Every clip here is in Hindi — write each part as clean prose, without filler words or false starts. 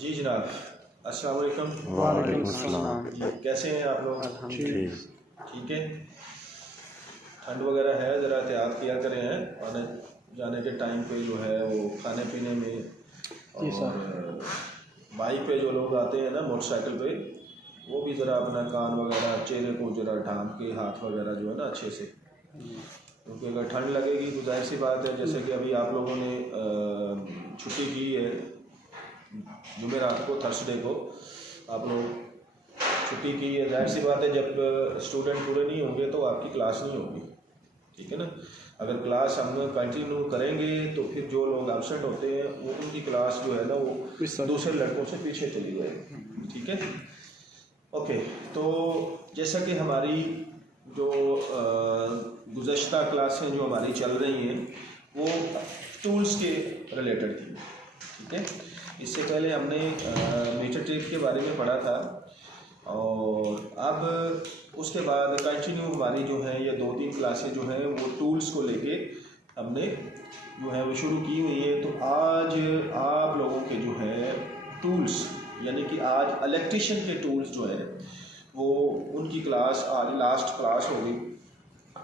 जी जनाब, अस्सलाम वालेकुम। वालेकुम अस्सलाम। जी कैसे हैं आप लोग? ठीक है। ठंड वगैरह है, ज़रा एहतियात किया करें हैं आने जाने के टाइम पे जो है वो खाने पीने में, और बाइक पे जो लोग आते हैं ना मोटरसाइकिल पे, वो भी ज़रा अपना कान वगैरह चेहरे को ज़रा ढांप के हाथ वगैरह जो है ना अच्छे से, क्योंकि अगर ठंड लगेगी तो जाहिर सी बात है, जैसे कि अभी आप लोगों ने छुट्टी की है जुमेरात को, थर्सडे को आप लोग छुट्टी की है, जाहिर सी बात है जब स्टूडेंट पूरे नहीं होंगे तो आपकी क्लास नहीं होगी, ठीक है ना। अगर क्लास हम कंटिन्यू करेंगे तो फिर जो लोग एब्सेंट होते हैं वो उनकी क्लास जो है ना वो दूसरे लड़कों से पीछे चली जाएगी, ठीक है। ओके, तो जैसा कि हमारी जो गुज़श्ता क्लासें जो हमारी चल रही हैं वो टूल्स के रिलेटेड थी, ठीक है। इससे पहले हमने मीटर टेप के बारे में पढ़ा था, और अब उसके बाद कंटिन्यू हमारी जो है ये 2-3 क्लासें जो हैं वो टूल्स को लेके हमने जो है वो शुरू की हुई है। तो आज आप लोगों के जो है टूल्स, यानी कि आज इलेक्ट्रिशियन के टूल्स जो है वो उनकी क्लास आज लास्ट क्लास होगी,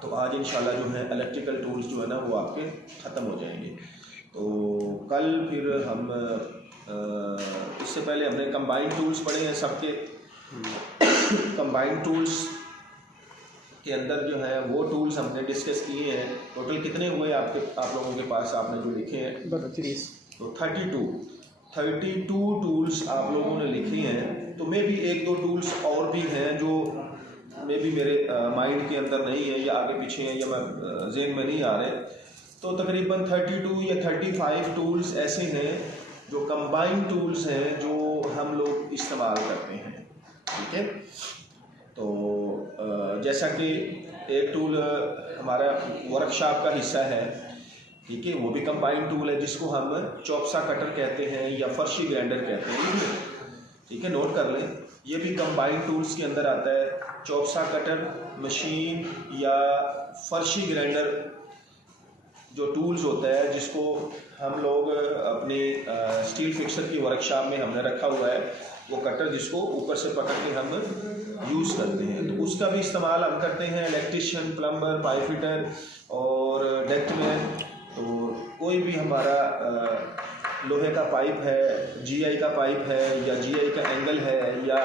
तो आज इंशाल्लाह जो है इलेक्ट्रिकल टूल्स जो है ना वो आपके ख़त्म हो जाएंगे। तो कल फिर हम इससे पहले हमने कंबाइंड टूल्स पढ़े हैं सबके। कंबाइंड टूल्स के अंदर जो है वो टूल्स हमने डिस्कस किए हैं। टोटल कितने हुए आप लोगों के पास, आपने जो लिखे हैं 32, तो 32 टूल्स आप लोगों ने लिखे हैं। तो मे भी 1-2 टूल्स और भी हैं जो मे भी मेरे माइंड के अंदर नहीं है, या आगे पीछे हैं, या मैं जहन में नहीं आ रहे। तो तकरीबन 32 या 35 टूल्स ऐसे हैं जो कंबाइंड टूल्स हैं जो हम लोग इस्तेमाल करते हैं, ठीक है। तो जैसा कि एक टूल हमारा वर्कशॉप का हिस्सा है, ठीक है, वो भी कंबाइंड टूल है जिसको हम चॉपसा कटर कहते हैं या फर्शी ग्राइंडर कहते हैं, ठीक है, नोट कर लें। ये भी कंबाइंड टूल्स के अंदर आता है। चॉपसा कटर मशीन या फर्शी ग्राइंडर जो टूल्स होता है जिसको हम लोग अपने स्टील फिक्सर की वर्कशॉप में हमने रखा हुआ है, वो कटर जिसको ऊपर से पकड़ के हम यूज़ करते हैं, तो उसका भी इस्तेमाल हम करते हैं। इलेक्ट्रिशियन, प्लम्बर, पाइप फिटर और डेक्टमैन। तो कोई भी हमारा लोहे का पाइप है, जीआई का पाइप है, या जीआई का एंगल है, या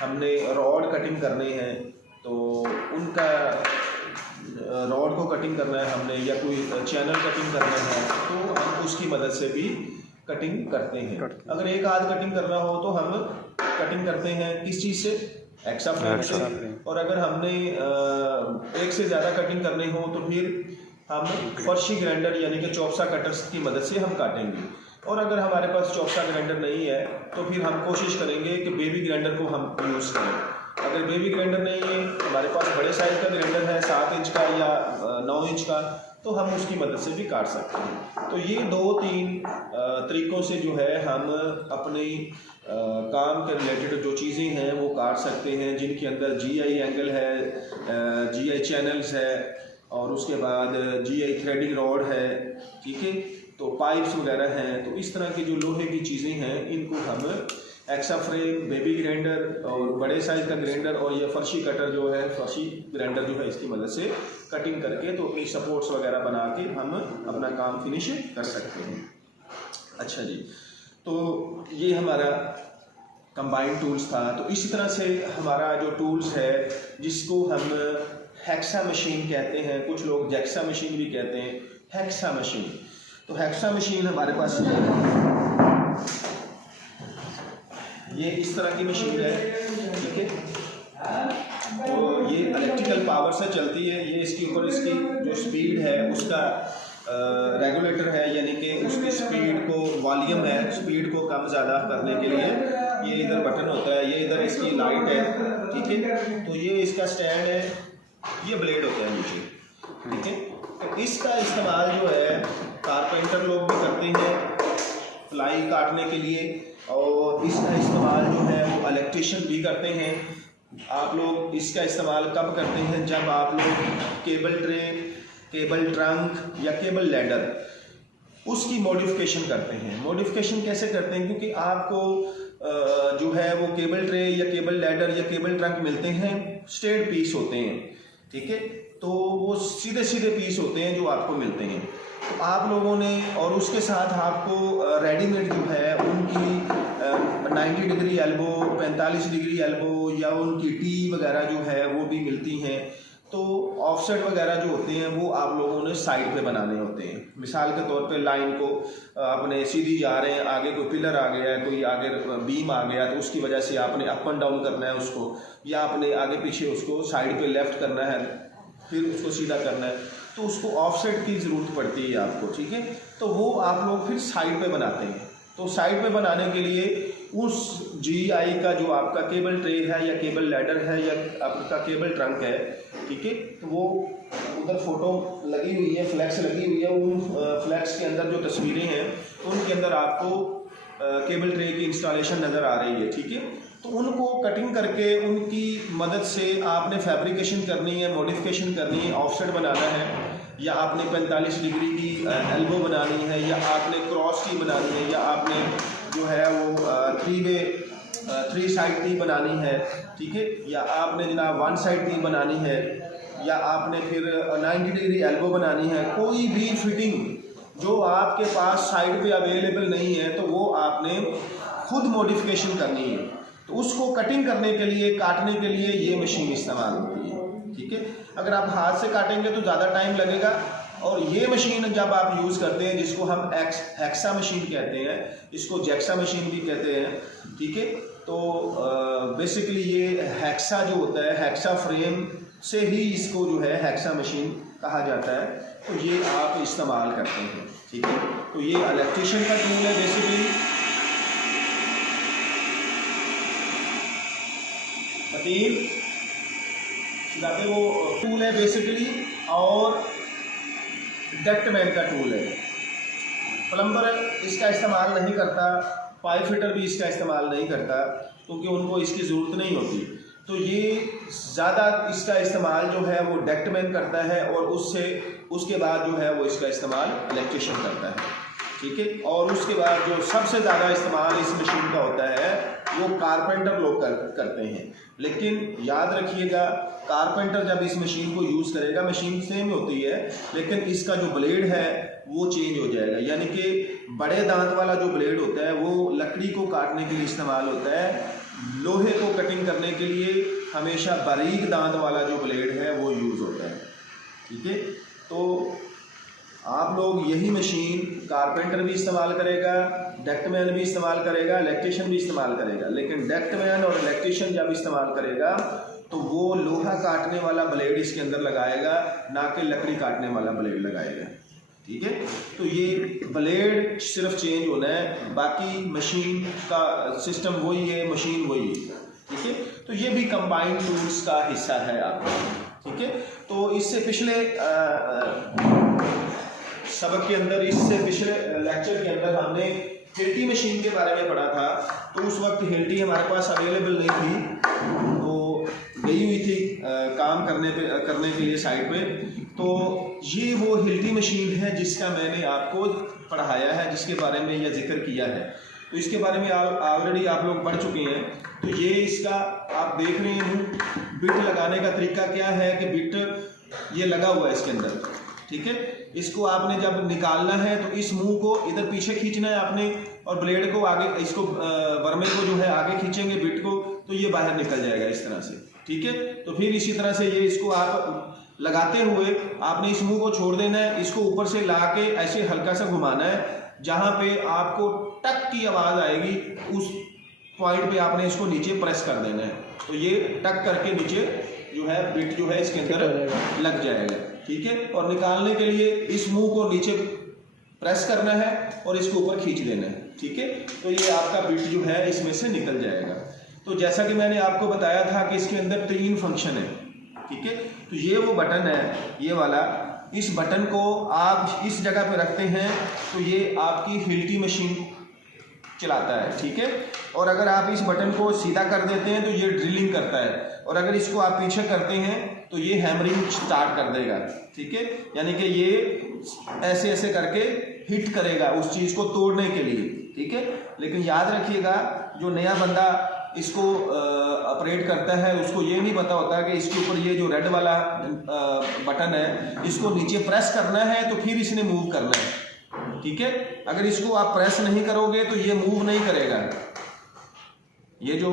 हमने रॉड कटिंग करने हैं तो उनका रॉड को कटिंग करना है हमने, या कोई चैनल कटिंग करना है तो हम उसकी मदद से भी कटिंग करते हैं। अगर एक आध कटिंग करना हो तो हम कटिंग करते हैं किस चीज़ से, एक्सा फ्रेम से। और अगर हमने एक से ज़्यादा कटिंग करनी हो तो फिर हम फर्शी ग्राइंडर यानी कि चॉपसा कटर्स की मदद से हम काटेंगे। और अगर हमारे पास चॉपसा ग्राइंडर नहीं है तो फिर हम कोशिश करेंगे कि बेबी ग्राइंडर को हम यूज़ करें। अगर बेबी ग्राइंडर नहीं है, हमारे पास बड़े साइज का ग्राइंडर है 7 इंच का या 9 इंच का, तो हम उसकी मदद से भी काट सकते हैं। तो ये 2-3 तरीक़ों से जो है हम अपने काम के रिलेटेड जो चीज़ें हैं वो काट सकते हैं, जिनके अंदर जीआई एंगल है, जीआई चैनल्स है, और उसके बाद जीआई थ्रेडिंग रॉड है, ठीक है, तो पाइप्स वगैरह हैं। तो इस तरह की जो लोहे की चीज़ें हैं इनको हम एक्सा फ्रेम, बेबी ग्राइंडर और बड़े साइज़ का ग्राइंडर और ये फर्शी कटर जो है, फर्शी ग्राइंडर जो है, इसकी मदद से कटिंग करके तो अपनी सपोर्ट्स वगैरह बना के हम अपना काम फिनिश कर सकते हैं। अच्छा जी, तो ये हमारा कंबाइंड टूल्स था। तो इसी तरह से हमारा जो टूल्स है जिसको हम हेक्सा मशीन कहते हैं, कुछ लोग जैक्सा मशीन भी कहते हैं, हेक्सा मशीन। तो हेक्सा मशीन हमारे पास ये इस तरह की मशीन है, ठीक है, तो ये इलेक्ट्रिकल पावर से चलती है। ये इसके ऊपर इसकी जो स्पीड है उसका रेगुलेटर है, यानी कि उसकी स्पीड को, वॉल्यूम है, स्पीड को कम ज़्यादा करने के लिए ये इधर बटन होता है, ये इधर इसकी लाइट है, ठीक है। तो ये इसका स्टैंड है, ये ब्लेड होता है नीचे, ठीक है। तो इसका इस्तेमाल जो है कारपेंटर लोग भी करते हैं प्लाई काटने के लिए, और इसका इस्तेमाल जो है वो इलेक्ट्रिशियन भी करते हैं। आप लोग इसका इस्तेमाल कब करते हैं, जब आप लोग केबल ट्रे, केबल ट्रंक या केबल लैडर उसकी मॉडिफिकेशन करते हैं। मॉडिफिकेशन कैसे करते हैं, क्योंकि आपको जो है वो केबल ट्रे या केबल लैडर या केबल ट्रंक मिलते हैं, स्ट्रेट पीस होते हैं, ठीक है। तो वो सीधे सीधे पीस होते हैं जो आपको मिलते हैं। तो आप लोगों ने, और उसके साथ आपको रेडीमेड जो है उनकी 90 डिग्री एल्बो, 45 डिग्री एल्बो या उनकी टी वगैरह जो है वो भी मिलती हैं। तो ऑफसेट वगैरह जो होते हैं वो आप लोगों ने साइड पे बनाने होते हैं। मिसाल के तौर पे लाइन को अपने सीधी जा रहे हैं, आगे कोई पिलर आ गया है, कोई आगे बीम आ गया, तो उसकी वजह से आपने अप एंड डाउन करना है उसको, या आपने आगे पीछे उसको साइड पे लेफ्ट करना है, फिर उसको सीधा करना है, तो उसको ऑफसेट की ज़रूरत पड़ती है आपको, ठीक है। तो वो आप लोग फिर साइड पे बनाते हैं। तो साइड पे बनाने के लिए उस GI का जो आपका केबल ट्रे है या केबल लैडर है या आपका केबल ट्रंक है, ठीक है, तो वो उधर फोटो लगी हुई है, फ्लैक्स लगी हुई है, उन फ्लैक्स के अंदर जो तस्वीरें हैं उनके अंदर आपको केबल ट्रे की इंस्टॉलेशन नज़र आ रही है, ठीक है। तो उनको कटिंग करके उनकी मदद से आपने फैब्रिकेशन करनी है, मॉडिफिकेशन करनी है, ऑफसेट बनाना है, या आपने 45 डिग्री की एल्बो बनानी है, या आपने क्रॉस टी बनानी है, या आपने जो है वो 3 साइड टी बनानी है, ठीक है, या आपने जनाब 1 साइड टी बनानी है, या आपने फिर 90 डिग्री एल्बो बनानी है। कोई भी फिटिंग जो आपके पास साइड पे अवेलेबल नहीं है तो वो आपने खुद मॉडिफिकेशन करनी है। तो उसको कटिंग करने के लिए, काटने के लिए ये मशीन इस्तेमाल होती है, ठीक है। अगर आप हाथ से काटेंगे तो ज़्यादा टाइम लगेगा, और ये मशीन जब आप यूज़ करते हैं, जिसको हम हेक्सा मशीन कहते हैं, इसको जैक्सा मशीन भी कहते हैं, ठीक है। तो बेसिकली ये हेक्सा जो होता है, हेक्सा फ्रेम से ही इसको जो है हेक्सा मशीन कहा जाता है। तो ये आप इस्तेमाल करते हैं, ठीक है। तो ये इलेक्ट्रिशियन का टूल है बेसिकली। वो टूल है बेसिकली, और डक्टमैन का टूल है। प्लम्बर इसका इस्तेमाल नहीं करता, पाइप फिटर भी इसका इस्तेमाल नहीं करता, क्योंकि उनको इसकी ज़रूरत नहीं होती। तो ये ज़्यादा इसका इस्तेमाल जो है वो डक्टमैन करता है, और उसके बाद जो है वो इसका इस्तेमाल इलेक्ट्रिशियन करता है, ठीक है। और उसके बाद जो सबसे ज़्यादा इस्तेमाल इस मशीन का होता है वो कारपेंटर लोग करते हैं। लेकिन याद रखिएगा, कारपेंटर जब इस मशीन को यूज़ करेगा, मशीन सेम होती है, लेकिन इसका जो ब्लेड है वो चेंज हो जाएगा। यानी कि बड़े दांत वाला जो ब्लेड होता है वो लकड़ी को काटने के लिए इस्तेमाल होता है, लोहे को कटिंग करने के लिए हमेशा बारीक दांत वाला जो ब्लेड है वो यूज़ होता है, ठीक है। तो आप लोग यही मशीन कारपेंटर भी इस्तेमाल करेगा, डक्टमैन भी इस्तेमाल करेगा, इलेक्ट्रिशियन भी इस्तेमाल करेगा। लेकिन डक्टमैन और इलेक्ट्रिशियन जब इस्तेमाल करेगा तो वो लोहा काटने वाला ब्लेड इसके अंदर लगाएगा, ना कि लकड़ी काटने वाला ब्लेड लगाएगा, ठीक है। तो ये ब्लेड सिर्फ चेंज होना है, बाकी मशीन का सिस्टम वही है, मशीन वही है, ठीक है। तो ये भी कंबाइंड टूल्स का हिस्सा है आपका, ठीक है। तो इससे पिछले सबक के अंदर, इससे पिछले लेक्चर के अंदर हमने हिल्टी मशीन के बारे में पढ़ा था। तो उस वक्त हिल्टी हमारे पास अवेलेबल नहीं थी, तो गई हुई थी काम करने के लिए साइड पे। तो ये वो हिल्टी मशीन है जिसका मैंने आपको पढ़ाया है, जिसके बारे में यह जिक्र किया है। तो इसके बारे में ऑलरेडी आप लोग पढ़ चुके हैं। तो ये इसका आप देख रहे हैं, बिट लगाने का तरीका क्या है कि बिट ये लगा हुआ है इसके अंदर, ठीक है। इसको आपने जब निकालना है तो इस मुंह को इधर पीछे खींचना है आपने, और ब्लेड को आगे, इसको बर्मे को जो है आगे खींचेंगे बिट को, तो ये बाहर निकल जाएगा इस तरह से, ठीक है। तो फिर इसी तरह से ये इसको आप लगाते हुए आपने इस मुंह को छोड़ देना है, इसको ऊपर से ला के ऐसे हल्का सा घुमाना है, जहाँ पे आपको टक की आवाज़ आएगी उस पॉइंट पे आपने इसको नीचे प्रेस कर देना है। तो ये टक करके नीचे जो है बिट जो है इसके अंदर लग जाएगा, ठीक है। और निकालने के लिए इस मुंह को नीचे प्रेस करना है और इसको ऊपर खींच देना है, ठीक है। तो ये आपका बिट जो है इसमें से निकल जाएगा। तो जैसा कि मैंने आपको बताया था कि इसके अंदर 3 फंक्शन है, ठीक है। तो ये वो बटन है, ये वाला, इस बटन को आप इस जगह पे रखते हैं तो ये आपकी हिल्टी मशीन चलाता है, ठीक है। और अगर आप इस बटन को सीधा कर देते हैं तो ये ड्रिलिंग करता है, और अगर इसको आप पीछे करते हैं तो ये हैमरिंग स्टार्ट कर देगा, ठीक है। यानी कि ये ऐसे ऐसे करके हिट करेगा उस चीज़ को तोड़ने के लिए, ठीक है। लेकिन याद रखिएगा, जो नया बंदा इसको ऑपरेट करता है उसको ये नहीं पता होता कि इसके ऊपर ये जो रेड वाला बटन है इसको नीचे प्रेस करना है तो फिर इसने मूव करना है, ठीक है। अगर इसको आप प्रेस नहीं करोगे तो ये मूव नहीं करेगा। ये जो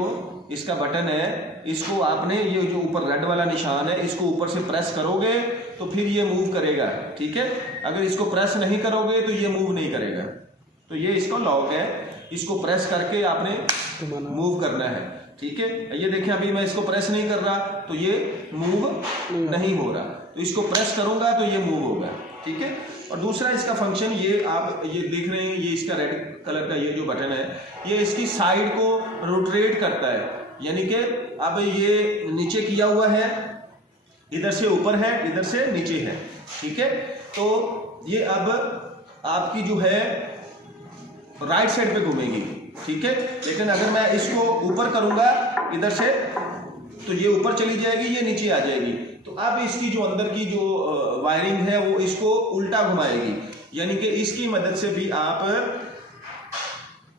इसका बटन है इसको आपने, ये जो ऊपर रेड वाला निशान है इसको ऊपर से प्रेस करोगे तो फिर ये मूव करेगा, ठीक है। अगर इसको प्रेस नहीं करोगे तो ये मूव नहीं करेगा। तो ये इसका लॉक है, इसको प्रेस करके आपने मूव करना है, ठीक है। ये देखिए अभी मैं इसको प्रेस नहीं कर रहा तो ये मूव नहीं हो रहा, तो इसको प्रेस करूंगा तो ये मूव होगा, ठीक है। और दूसरा इसका फंक्शन, ये आप ये देख रहे हैं, ये इसका रेड कलर का ये जो बटन है ये इसकी साइड को रोटेट करता है, यानी कि अब ये नीचे किया हुआ है, इधर से ऊपर है, इधर से नीचे है, ठीक है। तो ये अब आपकी जो है राइट साइड पे घूमेगी, ठीक है। लेकिन अगर मैं इसको ऊपर करूंगा इधर से तो ये ऊपर चली जाएगी, ये नीचे आ जाएगी। तो अब इसकी जो अंदर की जो वायरिंग है वो इसको उल्टा घुमाएगी, यानी कि इसकी मदद से भी आप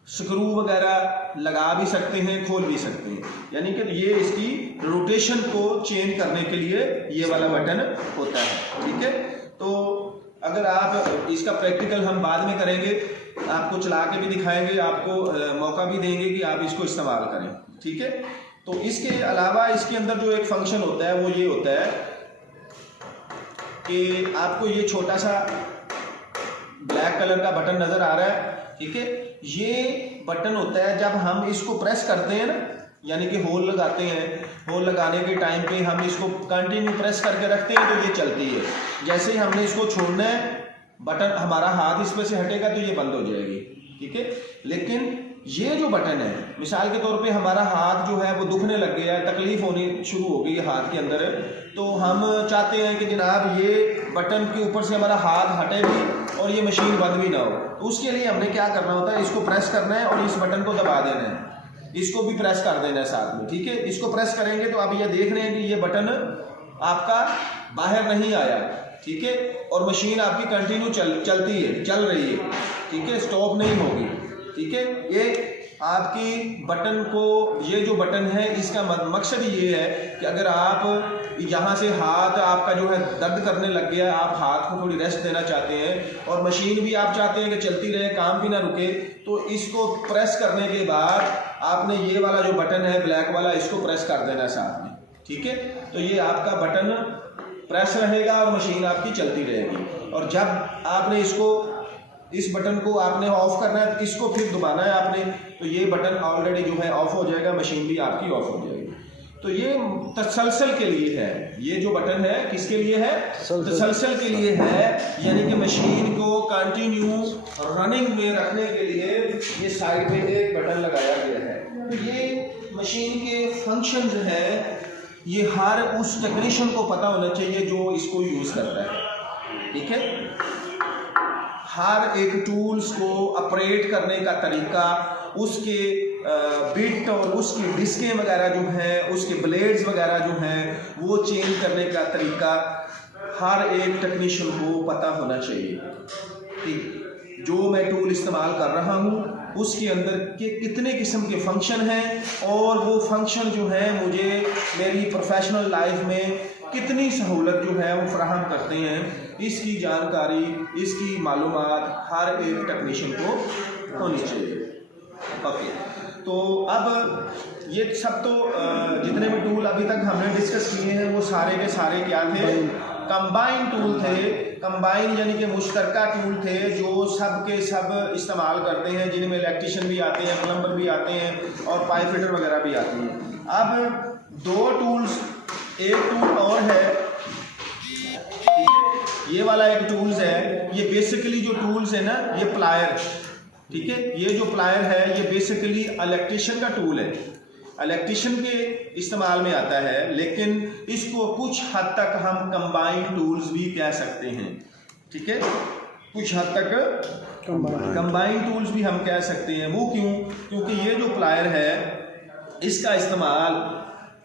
स्क्रू वगैरह लगा भी सकते हैं, खोल भी सकते हैं, यानी कि ये इसकी रोटेशन को चेंज करने के लिए ये वाला बटन होता है, ठीक है। तो अगर आप इसका प्रैक्टिकल हम बाद में करेंगे, आपको चला के भी दिखाएंगे, आपको मौका भी देंगे कि आप इसको इस्तेमाल करें, ठीक है। तो इसके अलावा इसके अंदर जो एक फंक्शन होता है वो ये होता है कि आपको ये छोटा सा ब्लैक कलर का बटन नजर आ रहा है, ठीक है। ये बटन होता है जब हम इसको प्रेस करते हैं ना, यानी कि होल लगाते हैं, होल लगाने के टाइम पे हम इसको कंटिन्यू प्रेस करके रखते हैं तो ये चलती है। जैसे ही हमने इसको छोड़ना है, बटन हमारा हाथ इसमें से हटेगा तो ये बंद हो जाएगी, ठीक है। लेकिन ये जो बटन है, मिसाल के तौर पे हमारा हाथ जो है वो दुखने लग गया, तकलीफ होनी शुरू हो गई हाथ के अंदर, तो हम चाहते हैं कि जनाब ये बटन के ऊपर से हमारा हाथ हटे भी और ये मशीन बंद भी ना हो। तो उसके लिए हमने क्या करना होता है, इसको प्रेस करना है और इस बटन को दबा देना है, इसको भी प्रेस कर देना है साथ में, ठीक है। इसको प्रेस करेंगे तो आप ये देख रहे हैं कि ये बटन आपका बाहर नहीं आया, ठीक है। और मशीन आपकी कंटिन्यू चलती है, चल रही है, ठीक है, स्टॉप नहीं होगी, ठीक है। ये आपकी बटन को, ये जो बटन है इसका मकसद ये है कि अगर आप यहाँ से हाथ आपका जो है दर्द करने लग गया, आप हाथ को थोड़ी रेस्ट देना चाहते हैं और मशीन भी आप चाहते हैं कि चलती रहे, काम भी ना रुके, तो इसको प्रेस करने के बाद आपने ये वाला जो बटन है ब्लैक वाला, इसको प्रेस कर देना है साथ में, ठीक है। तो ये आपका बटन प्रेस रहेगा और मशीन आपकी चलती रहेगी। और जब आपने इसको, इस बटन को आपने ऑफ करना है तो इसको फिर दबाना है आपने, तो ये बटन ऑलरेडी जो है ऑफ हो जाएगा, मशीन भी आपकी ऑफ हो जाएगी। तो ये तसलसल के लिए है, ये जो बटन है किसके लिए है, तसलसल के लिए है, यानी कि मशीन को कंटिन्यू रनिंग में रखने के लिए ये साइड में एक बटन लगाया गया है। तो ये मशीन के फंक्शन जो है ये हर उस टेक्नीशियन को पता होना चाहिए जो इसको यूज करता है, ठीक है। हर एक टूल्स को ऑपरेट करने का तरीका, उसके बिट और उसकी डिस्कें वगैरह जो हैं, उसके ब्लेड्स वगैरह जो हैं, वो चेंज करने का तरीका हर एक टेक्नीशियन को पता होना चाहिए कि जो मैं टूल इस्तेमाल कर रहा हूँ उसके अंदर के कितने किस्म के फंक्शन हैं और वो फंक्शन जो है मुझे मेरी प्रोफेशनल लाइफ में कितनी सहूलत जो है वो फराहम करते हैं, इसकी जानकारी, इसकी मालूमात हर एक टेक्नीशियन को होनी चाहिए। ओके, तो अब ये सब तो जितने भी टूल अभी तक हमने डिस्कस किए हैं वो सारे के सारे क्या थे, कंबाइन टूल थे। कंबाइन यानी कि मुश्तरका टूल थे जो सब के सब इस्तेमाल करते हैं, जिनमें इलेक्ट्रिशियन भी आते हैं, प्लम्बर भी आते हैं और पाइप फिटर वगैरह भी आती हैं। अब दो टूल्स, एक टूल और है, ये वाला एक टूल्स है, ये बेसिकली जो टूल्स है ना, ये प्लायर, ठीक है, ये जो प्लायर है ये बेसिकली इलेक्ट्रिशियन का टूल है, इलेक्ट्रिशियन के इस्तेमाल में आता है, लेकिन इसको कुछ हद तक हम कंबाइन टूल्स भी कह सकते हैं, ठीक है, कुछ हद तक कंबाइन टूल्स भी हम कह सकते हैं। वो क्यों? क्योंकि ये जो प्लायर है इसका इस्तेमाल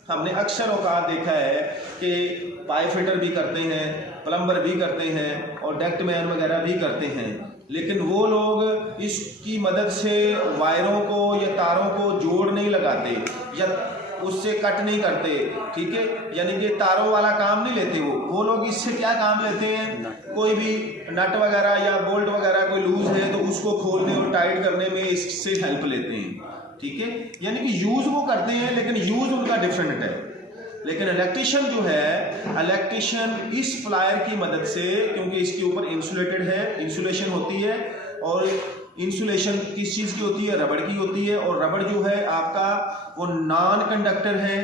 हमने अक्सर औकात देखा है कि पाइप फिटर भी करते हैं, प्लम्बर भी करते हैं और डक्ट मैन वगैरह भी करते हैं, लेकिन वो लोग इसकी मदद से वायरों को या तारों को जोड़ नहीं लगाते या उससे कट नहीं करते, ठीक है, यानी कि तारों वाला काम नहीं लेते। वो लोग इससे क्या काम लेते हैं, कोई भी नट वगैरह या बोल्ट वगैरह कोई लूज है तो उसको खोलने और टाइट करने में इससे हेल्प लेते हैं, ठीक है, यानी कि यूज वो करते हैं लेकिन यूज उनका डिफरेंट है। लेकिन इलेक्ट्रिशियन जो है, इलेक्ट्रिशियन इस प्लायर की मदद से, क्योंकि इसके ऊपर इंसुलेटेड है, इंसुलेशन होती है, और इंसुलेशन किस चीज़ की होती है, रबड़ की होती है, और रबड़ जो है आपका वो नॉन कंडक्टर है,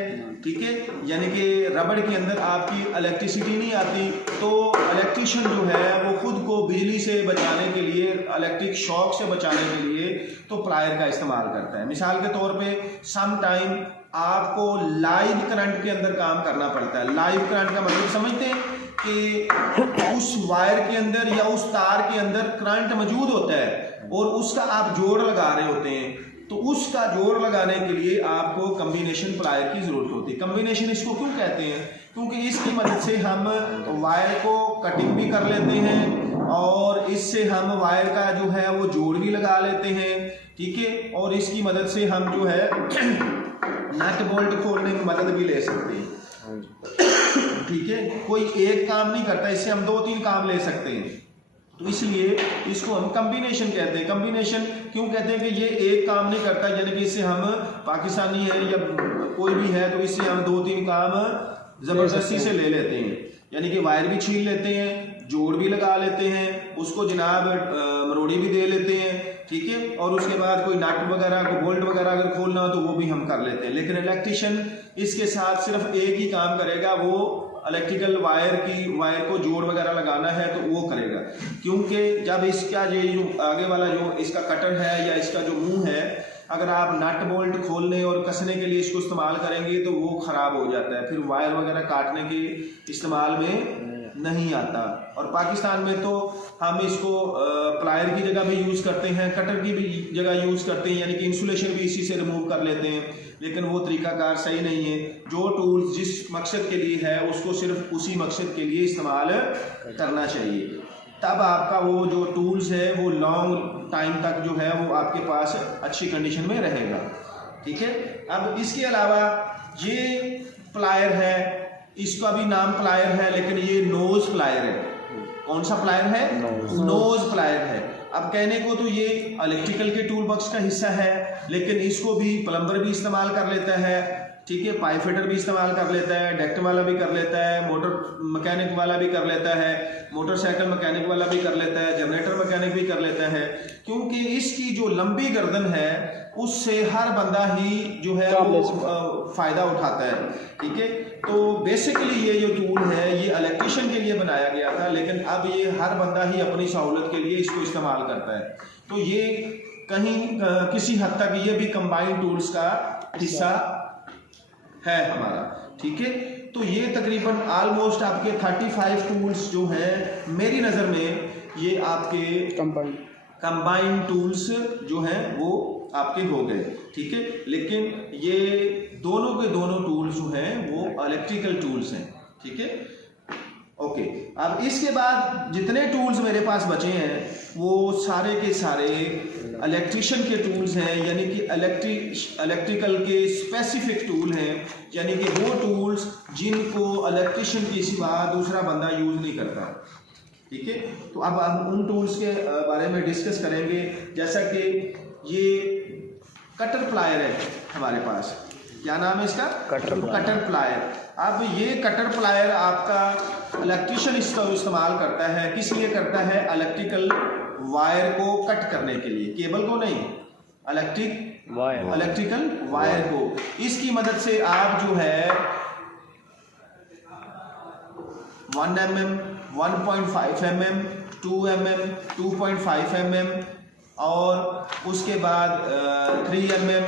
ठीक है, यानी कि रबड़ के अंदर आपकी इलेक्ट्रिसिटी नहीं आती। तो इलेक्ट्रिशियन जो है वो खुद को बिजली से बचाने के लिए, इलेक्ट्रिक शॉक से बचाने के लिए तो प्लायर का इस्तेमाल करता है। मिसाल के तौर पे सम टाइम आपको लाइव करंट के अंदर काम करना पड़ता है। लाइव करंट का मतलब समझते हैं कि उस वायर के अंदर या उस तार के अंदर करंट मौजूद होता है और उसका आप जोड़ लगा रहे होते हैं, तो उसका जोड़ लगाने के लिए आपको कम्बिनेशन प्लायर की जरूरत होती है। कम्बिनेशन इसको क्यों कहते हैं, क्योंकि इसकी मदद से हम वायर को कटिंग भी कर लेते हैं और इससे हम वायर का जो है वो जोड़ भी लगा लेते हैं, ठीक है, और इसकी मदद से हम जो है नट बोल्ट खोलने की मदद भी ले सकते हैं, ठीक है। कोई एक काम नहीं करता, इससे हम 2-3 काम ले सकते हैं, तो इसलिए इसको हम कम्बिनेशन कहते हैं। कम्बिनेशन क्यों कहते हैं कि ये एक काम नहीं करता, यानी कि इससे हम पाकिस्तानी है या कोई भी है तो इससे हम 2-3 काम जबरदस्ती से ले लेते हैं, यानी कि वायर भी छीन लेते हैं, जोड़ भी लगा लेते हैं, उसको जनाब मरोड़ी भी दे लेते हैं, ठीक है, और उसके बाद कोई नट वगैरह को बोल्ट वगैरह अगर खोलना हो तो वो भी हम कर लेते हैं। लेकिन इलेक्ट्रिशियन इसके साथ सिर्फ एक ही काम करेगा, वो इलेक्ट्रिकल वायर को जोड़ वगैरह लगाना है तो वो करेगा, क्योंकि जब इसका ये जो आगे वाला जो इसका कटर है या इसका जो मुंह है, अगर आप नट बोल्ट खोलने और कसने के लिए इसको इस्तेमाल करेंगे तो वो ख़राब हो जाता है, फिर वायर वगैरह काटने के इस्तेमाल में नहीं आता। और पाकिस्तान में तो हम इसको प्लायर की जगह भी यूज़ करते हैं, कटर की भी जगह यूज़ करते हैं, यानी कि इंसुलेशन भी इसी से रिमूव कर लेते हैं, लेकिन वो तरीकाकार सही नहीं है। जो टूल्स जिस मकसद के लिए है उसको सिर्फ उसी मकसद के लिए इस्तेमाल करना चाहिए, तब आपका वो जो टूल्स है वो लॉन्ग टाइम तक जो है वो आपके पास अच्छी कंडीशन में रहेगा, ठीक है। अब इसके अलावा ये प्लायर है, इसका भी नाम प्लायर है लेकिन ये नोज प्लायर है। कौन सा प्लायर है? नोज प्लायर है। अब कहने को तो ये इलेक्ट्रिकल के टूल बॉक्स का हिस्सा है, लेकिन इसको भी प्लम्बर भी इस्तेमाल कर लेता है, ठीक है, पाइप फिटर भी इस्तेमाल कर लेता है, डेक्ट वाला भी कर लेता है, मोटर मैकेनिक वाला भी कर लेता है, मोटरसाइकिल मैकेनिक वाला भी कर लेता है, जनरेटर मैकेनिक भी कर लेता है, क्योंकि इसकी जो लंबी गर्दन है उससे हर बंदा ही जो है वो फ़ायदा उठाता है, ठीक है। तो बेसिकली ये जो टूल है ये इलेक्ट्रिशियन के लिए बनाया गया था, लेकिन अब ये हर बंदा ही अपनी सहूलत के लिए इसको इस्तेमाल करता है। तो ये कहीं किसी हद तक ये भी कंबाइंड टूल्स का हिस्सा है हमारा, ठीक है। तो ये तकरीबन ऑलमोस्ट आपके 35 टूल्स जो हैं मेरी नज़र में ये आपके कंबाइंड टूल्स जो हैं वो आपके हो गए, ठीक है। लेकिन ये दोनों के दोनों टूल्स जो हैं वो इलेक्ट्रिकल टूल्स हैं, ठीक है, ओके। अब इसके बाद जितने टूल्स मेरे पास बचे हैं वो सारे के सारे इलेक्ट्रिशियन के टूल्स हैं, यानी कि इलेक्ट्रिकल के स्पेसिफिक टूल हैं, यानी कि वो टूल्स जिनको इलेक्ट्रिशियन के सिवा दूसरा बंदा यूज़ नहीं करता, ठीक है। तो अब हम उन टूल्स के बारे में डिस्कस करेंगे। जैसा कि ये कटर प्लायर है हमारे पास, क्या नाम है इसका? Cutter plier. अब ये कटर प्लायर आपका इलेक्ट्रिशियन इसका इस्तेमाल करता है, किस लिए करता है? इलेक्ट्रिकल वायर को कट करने के लिए, केबल को नहीं, इलेक्ट्रिकल वायर को। इसकी मदद से आप जो है 1 mm, 1.5 mm, 2 mm, 2.5 mm और उसके बाद 3 mm,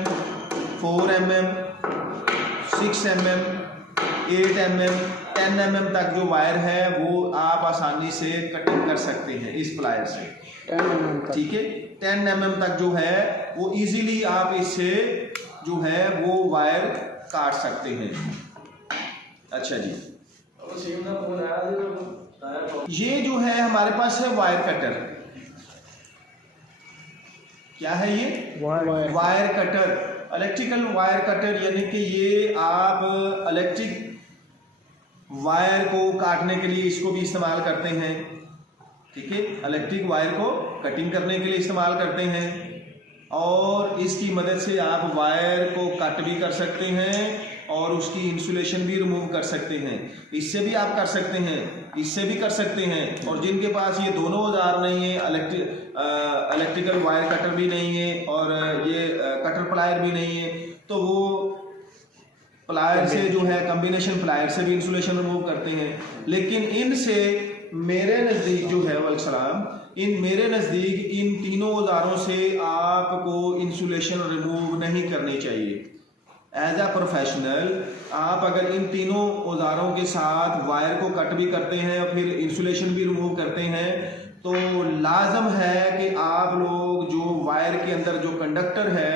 4 mm, 6 mm, 8 mm, 10 mm तक जो वायर है वो आप आसानी से कटिंग कर सकते हैं इस प्लायर से, ठीक है। 10 mm तक जो है वो इजीली आप इससे जो है वो वायर काट सकते हैं। अच्छा जी, ये जो है हमारे पास है वायर कटर। क्या है ये? Wire cutter, electrical wire cutter, यानी कि ये आप इलेक्ट्रिक वायर को काटने के लिए इसको भी इस्तेमाल करते हैं, ठीक है। इलेक्ट्रिक वायर को कटिंग करने के लिए इस्तेमाल करते हैं और इसकी मदद से आप वायर को कट भी कर सकते हैं और उसकी इंसुलेशन भी रिमूव कर सकते हैं। इससे भी आप कर सकते हैं, इससे भी कर सकते हैं। और जिनके पास ये दोनों औजार नहीं है, इलेक्ट्रिकल वायर कटर भी नहीं है और ये कटर प्लायर भी नहीं है, तो वो प्लायर से जो है कॉम्बिनेशन प्लायर से भी इंसुलेशन रिमूव करते हैं। लेकिन इनसे मेरे नज़दीक जो है वलसलाम, मेरे नज़दीक इन तीनों औजारों से आपको इंसुलेशन रिमूव नहीं करनी चाहिए। एज अ प्रोफेशनल आप अगर इन तीनों औजारों के साथ वायर को कट भी करते हैं और फिर इंसुलेशन भी रिमूव करते हैं, तो लाजम है कि आप लोग जो वायर के अंदर जो कंडक्टर है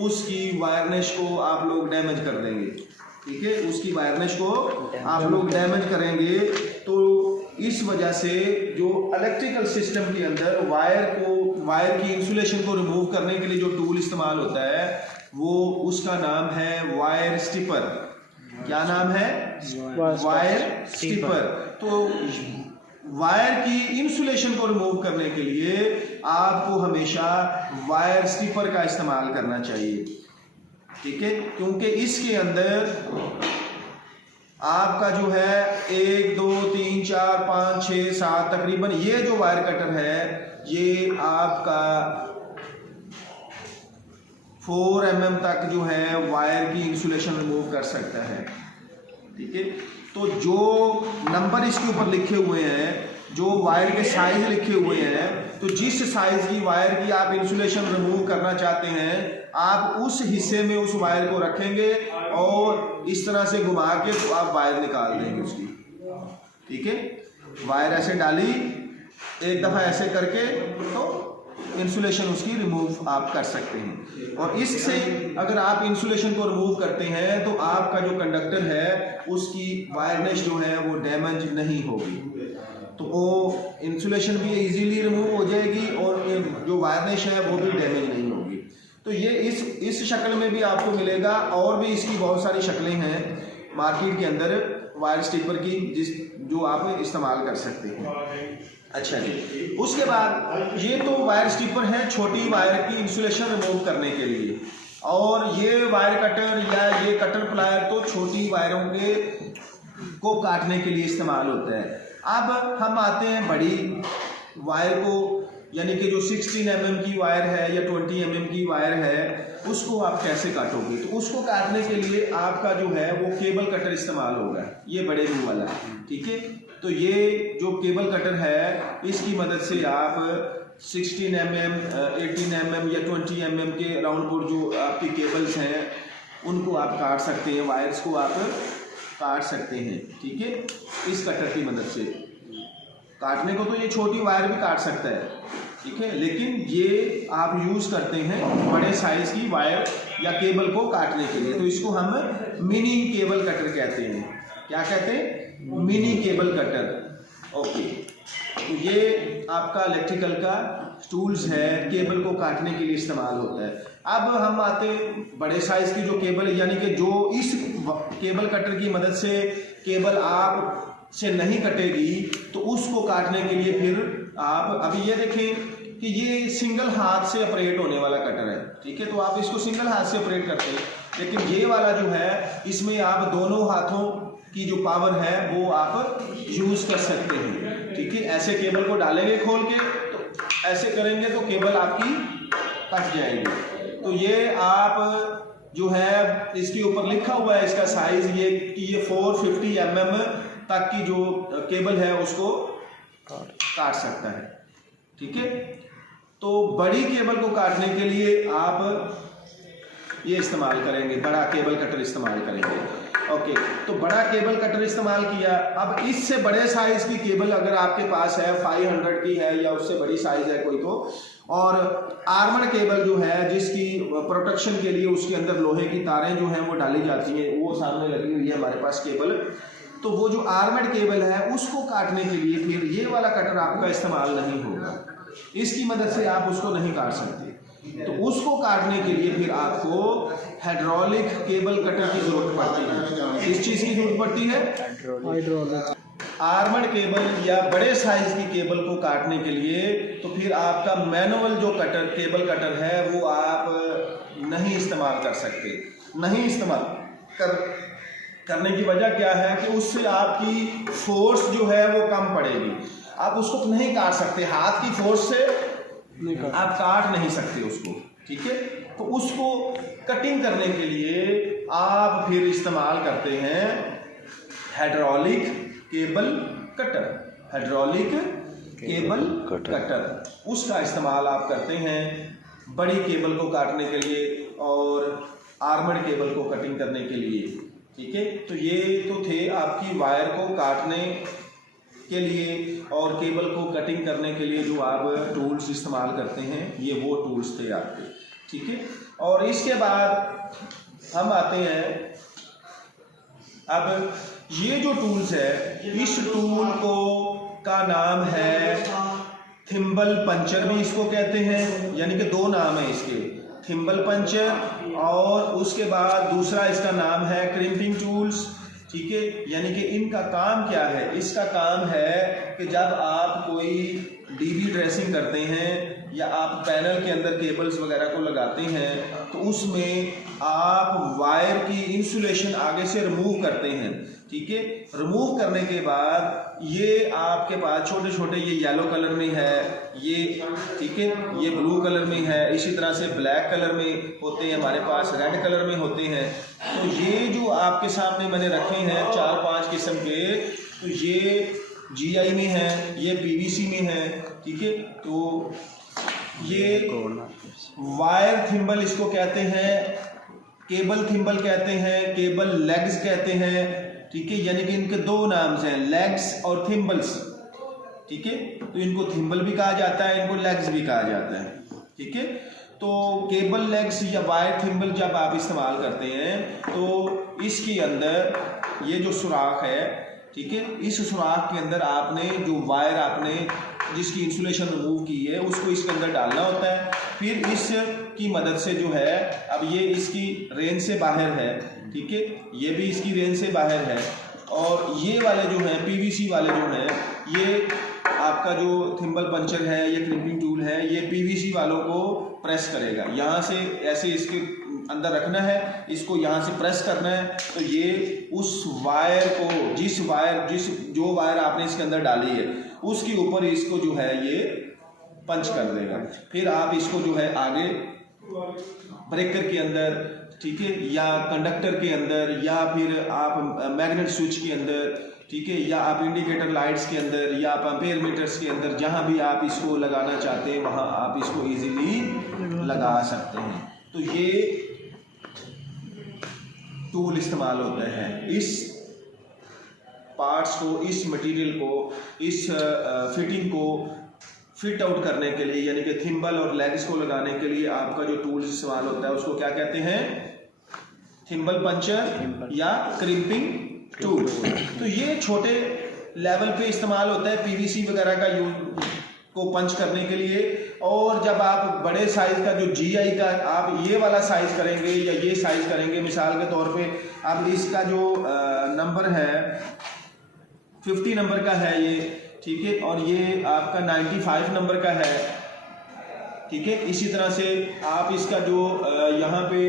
उसकी वायरनेस को आप लोग डैमेज कर देंगे, ठीक है। उसकी वायरनेस को आप लोग डैमेज करेंगे। तो इस वजह से जो इलेक्ट्रिकल सिस्टम के अंदर वायर की इंसुलेशन को रिमूव करने के लिए जो टूल इस्तेमाल होता है वो उसका नाम है वायर स्टिपर। क्या नाम है? Wire stripper. तो वायर की इंसुलेशन को रिमूव करने के लिए आपको हमेशा वायर स्टिपर का इस्तेमाल करना चाहिए, ठीक है। क्योंकि इसके अंदर आपका जो है 1 2 3 4 5 6 7 तकरीबन ये जो वायर कटर है ये आपका 4 mm तक जो है वायर की इंसुलेशन रिमूव कर सकता है, ठीक है। तो जो नंबर इसके ऊपर लिखे हुए हैं, जो वायर के साइज लिखे हुए हैं, तो जिस साइज की वायर की आप इंसुलेशन रिमूव करना चाहते हैं आप उस हिस्से में उस वायर को रखेंगे और इस तरह से घुमा के तो आप वायर निकाल देंगे उसकी, ठीक है। वायर ऐसे डाली, एक दफ़ा ऐसे करके तो इंसुलेशन उसकी रिमूव आप कर सकते हैं। और इससे अगर आप इंसुलेशन को रिमूव करते हैं तो आपका जो कंडक्टर है उसकी वायरनेस जो है वो डैमेज नहीं होगी, तो वो इंसुलेशन भी इजीली रिमूव हो जाएगी और जो वायरनेस है वो भी डैमेज नहीं होगी। तो ये इस शक्ल में भी आपको मिलेगा और भी इसकी बहुत सारी शक्लें हैं मार्केट के अंदर वायर स्टिपर की जो आप इस्तेमाल कर सकते हैं। अच्छा जी, उसके बाद ये तो वायर स्टिपर है छोटी वायर की इंसुलेशन रिमूव करने के लिए, और ये वायर कटर या ये कटर प्लायर तो छोटी वायरों को काटने के लिए इस्तेमाल होता है। अब हम आते हैं बड़ी वायर को, यानी कि जो 16 mm की वायर है या 20 mm की वायर है उसको आप कैसे काटोगे। तो उसको काटने के लिए आपका जो है वो केबल कटर इस्तेमाल होगा, ये बड़े मुंह वाला, ठीक है। तो ये जो केबल कटर है इसकी मदद से आप 16 mm 18 mm या 20 mm के राउंड बोर्ड जो आपकी केबल्स हैं उनको आप काट सकते हैं, वायर्स को आप काट सकते हैं, ठीक है। इस कटर की मदद से काटने को तो ये छोटी वायर भी काट सकता है, ठीक है, लेकिन ये आप यूज़ करते हैं बड़े साइज की वायर या केबल को काटने के लिए। तो इसको हम मिनी केबल कटर कहते हैं। क्या कहते हैं? Mini cable cutter. ओके, तो ये आपका इलेक्ट्रिकल का टूल्स है, केबल को काटने के लिए इस्तेमाल होता है। अब हम आते हैं बड़े साइज की जो केबल, यानी कि जो इस केबल कटर की मदद से केबल आप से नहीं कटेगी तो उसको काटने के लिए फिर आप अभी ये देखें कि ये सिंगल हाथ से ऑपरेट होने वाला कटर है, ठीक है। तो आप इसको सिंगल हाथ से ऑपरेट करते हैं, लेकिन ये वाला जो है इसमें आप दोनों हाथों की जो पावर है वो आप यूज कर सकते हैं, ठीक है। ऐसे केबल को डालेंगे खोल के, तो ऐसे करेंगे तो केबल आपकी कट जाएगी। तो ये आप जो है इसके ऊपर लिखा हुआ है इसका साइज ये कि ये 450 mm तक की जो केबल है उसको काट सकता है, ठीक है। तो बड़ी केबल को काटने के लिए आप ये इस्तेमाल करेंगे, बड़ा केबल कटर इस्तेमाल करेंगे। ओके, तो बड़ा केबल कटर इस्तेमाल किया। अब इससे बड़े साइज की केबल अगर आपके पास है 500 की है या उससे बड़ी साइज है कोई, तो और आर्मर्ड केबल जो है जिसकी प्रोटेक्शन के लिए उसके अंदर लोहे की तारें जो हैं वो डाली जाती हैं, वो सामने लगी हुई है हमारे पास केबल। तो वो जो आर्मर्ड केबल है उसको काटने के लिए फिर ये वाला कटर आपका इस्तेमाल नहीं होगा, इसकी मदद से आप उसको नहीं काट सकते। तो उसको काटने के लिए फिर आपको हाइड्रोलिक केबल कटर की जरूरत पड़ती है। इस चीज़ की जरूरत पड़ती है हाइड्रोलिक आर्मर्ड केबल या बड़े साइज की केबल को काटने के लिए। तो फिर आपका मैनुअल जो केबल कटर है वो आप नहीं इस्तेमाल कर सकते। नहीं इस्तेमाल करने की वजह क्या है कि उससे आपकी फोर्स जो है वो कम पड़ेगी। आप उसको नहीं काट सकते, हाथ की फोर्स से आप काट नहीं सकते उसको, ठीक है। तो उसको कटिंग करने के लिए आप फिर इस्तेमाल करते हैं hydraulic cable cutter. Hydraulic cable cutter उसका इस्तेमाल आप करते हैं बड़ी केबल को काटने के लिए और आर्मर्ड केबल को कटिंग करने के लिए, ठीक है। तो ये तो थे आपकी वायर को काटने के लिए और केबल को कटिंग करने के लिए जो आप टूल्स इस्तेमाल करते हैं, ये वो टूल्स थे आपके, ठीक है। और इसके बाद हम आते हैं, अब ये जो टूल्स है, इस टूल को का नाम है थिम्बल पंचर भी इसको कहते हैं, यानी कि दो नाम है इसके, थिम्बल पंचर और उसके बाद दूसरा इसका नाम है क्रिम्पिंग टूल्स, ठीक है। यानी कि इनका काम क्या है? इसका काम है कि जब आप कोई डीबी ड्रेसिंग करते हैं या आप पैनल के अंदर केबल्स वगैरह को लगाते हैं तो उसमें आप वायर की इंसुलेशन आगे से रिमूव करते हैं, ठीक है। रिमूव करने के बाद ये आपके पास छोटे छोटे, ये येलो कलर में है, ये ठीक है, ये ब्लू कलर में है, इसी तरह से ब्लैक कलर में होते हैं, हमारे पास रेड कलर में होते हैं। तो ये जो आपके सामने मैंने रखे हैं 4-5 किस्म के, तो ये GI में है, ये PVC में है, ठीक है। तो ये वायर थिम्बल इसको कहते हैं, केबल थिम्बल कहते हैं, केबल लेग्स कहते हैं, ठीक है। यानी कि इनके दो नाम हैं, लेग्स और थिम्बल्स, ठीक है। तो इनको थिम्बल भी कहा जाता है, इनको लेग्स भी कहा जाता है, ठीक है। तो केबल लेग्स या वायर थिम्बल जब आप इस्तेमाल करते हैं तो इसके अंदर ये जो सुराख है, ठीक है, इस सुराख के अंदर आपने जो वायर आपने जिसकी इंसुलेशन रिमूव की है उसको इसके अंदर डालना होता है। फिर इस की मदद से जो है, अब ये इसकी रेंज से बाहर है, ठीक है, ये भी इसकी रेंज से बाहर है, और ये वाले जो हैं PVC वाले जो हैं, ये आपका जो थिम्बल पंचर है या क्रिम्पिंग टूल है, ये PVC वालों को प्रेस करेगा। यहाँ से ऐसे इसके अंदर रखना है, इसको यहाँ से प्रेस करना है, तो ये उस वायर को जो वायर आपने इसके अंदर डाली है उसके ऊपर इसको जो है ये पंच कर देगा। फिर आप इसको जो है आगे ब्रेकर के अंदर, ठीक है, या कंडक्टर के अंदर, या फिर आप मैग्नेट स्विच के अंदर, ठीक है, या आप इंडिकेटर लाइट्स के अंदर, या आप एम्पेयर मीटर्स के अंदर, जहां भी आप इसको लगाना चाहते हैं वहां आप इसको इजीली लगा सकते हैं। तो ये टूल इस्तेमाल होते हैं इस पार्ट्स को, इस मटेरियल को, इस फिटिंग को फिट आउट करने के लिए, यानी कि थिम्बल और लेग्स को लगाने के लिए आपका जो टूल इस्तेमाल होता है उसको क्या कहते हैं? थिम्बल पंचर या क्रिम्पिंग टूल। तो ये छोटे लेवल पे इस्तेमाल होता है PVC वगैरह का यूज को पंच करने के लिए। और जब आप बड़े साइज का जो GI का आप ये वाला साइज करेंगे या ये साइज करेंगे, मिसाल के तौर पे अब इसका जो नंबर है 50 नंबर का है ये, ठीक है, और ये आपका 95 नंबर का है, ठीक है। इसी तरह से आप इसका जो यहाँ पे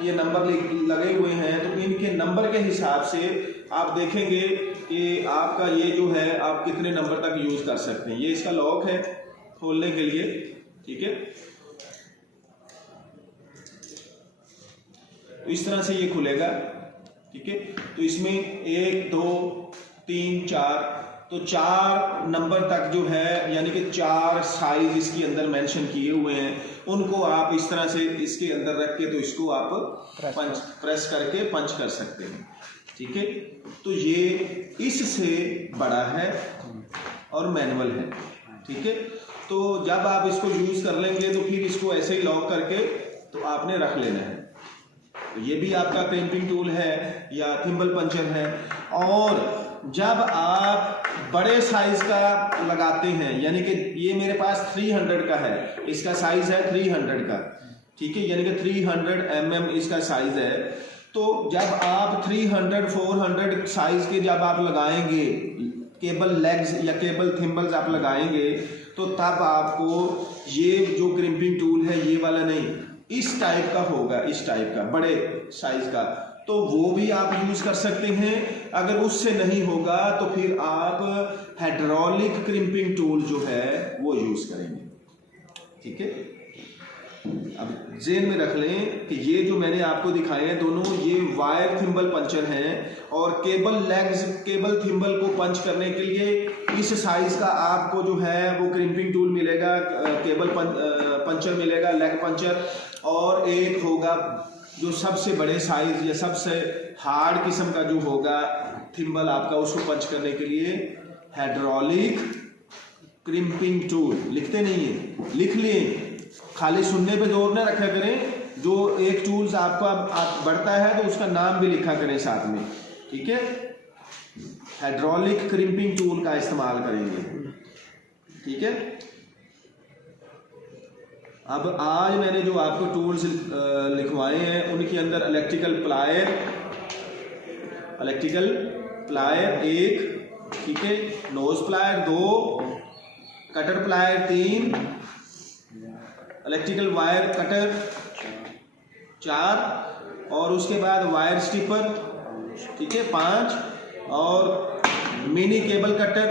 ये नंबर लगे हुए हैं, तो इनके नंबर के हिसाब से आप देखेंगे कि आपका ये जो है आप कितने नंबर तक यूज कर सकते हैं। ये इसका लॉक है खोलने के लिए, ठीक है। तो इस तरह से ये खुलेगा, ठीक है। तो इसमें 1 2 3 4, तो 4 नंबर तक जो है, यानी कि 4 साइज इसके अंदर मेंशन किए हुए हैं, उनको आप इस तरह से इसके अंदर रख के तो इसको आप प्रेस करके पंच कर सकते हैं, ठीक है। तो ये इससे बड़ा है और मैनुअल है, ठीक है। तो जब आप इसको यूज कर लेंगे तो फिर इसको ऐसे ही लॉक करके तो आपने रख लेना है। तो ये भी आपका क्रिम्पिंग टूल है या थिम्बल पंचर है। और जब आप बड़े साइज का लगाते हैं, यानी कि ये मेरे पास 300 का है, इसका साइज है 300 का, ठीक है, यानी कि 300 mm इसका साइज है। तो जब आप 300 400 साइज के जब आप लगाएंगे केबल लेग्स या केबल थिम्बल्स आप लगाएंगे, तो तब आपको ये जो क्रिम्पिंग टूल है ये वाला नहीं, इस टाइप का होगा, इस टाइप का बड़े साइज का, तो वो भी आप यूज कर सकते हैं। अगर उससे नहीं होगा तो फिर आप हाइड्रोलिक क्रिम्पिंग टूल जो है वो यूज करेंगे, ठीक है। अब जेन में रख लें कि ये जो मैंने आपको दिखाए हैं दोनों, ये वायर थिम्बल पंचर हैं, और केबल लेग्स केबल थिम्बल को पंच करने के लिए इस साइज का आपको जो है वो क्रिम्पिंग टूल मिलेगा, केबल पंचर मिलेगा, लेग पंचर, और एक होगा जो सबसे बड़े साइज या सबसे हार्ड किस्म का जो होगा थिम्बल आपका, उसको पंच करने के लिए हाइड्रोलिक क्रिम्पिंग टूल। लिखते नहीं है, लिख लें, खाली सुनने पे जोर न रखा करें। जो एक टूल्स आपका बढ़ता है तो उसका नाम भी लिखा करें साथ में, ठीक है। हाइड्रोलिक क्रिम्पिंग टूल का इस्तेमाल करेंगे, ठीक है। अब आज मैंने जो आपको टूल्स लिखवाए हैं उनके अंदर इलेक्ट्रिकल प्लायर 1, ठीक है, knows plier 2, cutter plier 3, electrical wire cutter 4, और उसके बाद वायर स्टिपर, ठीक है, 5, और मिनी केबल कटर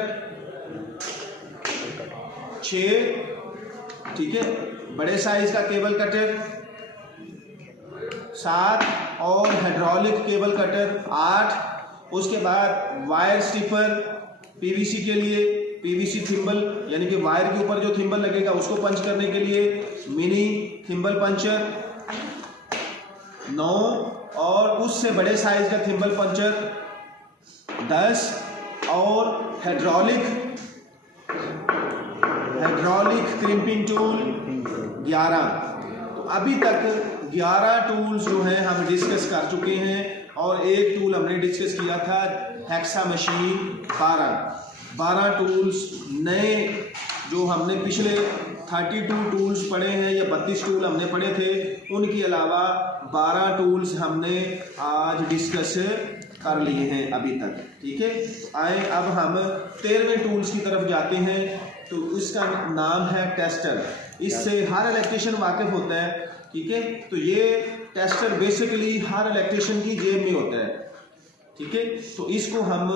6, ठीक है, बड़े साइज का केबल कटर 7, और हाइड्रोलिक केबल कटर 8। उसके बाद वायर स्टिपर पीवीसी के लिए, पीवीसी थिम्बल यानी कि वायर के ऊपर जो थिम्बल लगेगा उसको पंच करने के लिए मिनी थिम्बल पंचर 9, और उससे बड़े साइज का थिम्बल पंचर 10, और हाइड्रोलिक क्रिम्पिंग टूल 11। तो अभी तक 11 टूल्स जो हैं हम डिस्कस कर चुके हैं, और एक टूल हमने डिस्कस किया था हेक्सा मशीन 12 टूल्स नए जो हमने पिछले 32 टूल्स पढ़े हैं या 32 टूल हमने पढ़े थे, उनके अलावा 12 टूल्स हमने आज डिस्कस कर लिए हैं अभी तक, ठीक है। आए अब हम 13वें टूल्स की तरफ जाते हैं। तो इसका नाम है टेस्टर। इससे हर इलेक्ट्रिशियन वाकिफ होता है, ठीक है। तो ये टेस्टर बेसिकली हर इलेक्ट्रिशियन की जेब में होता है, ठीक है। तो इसको हम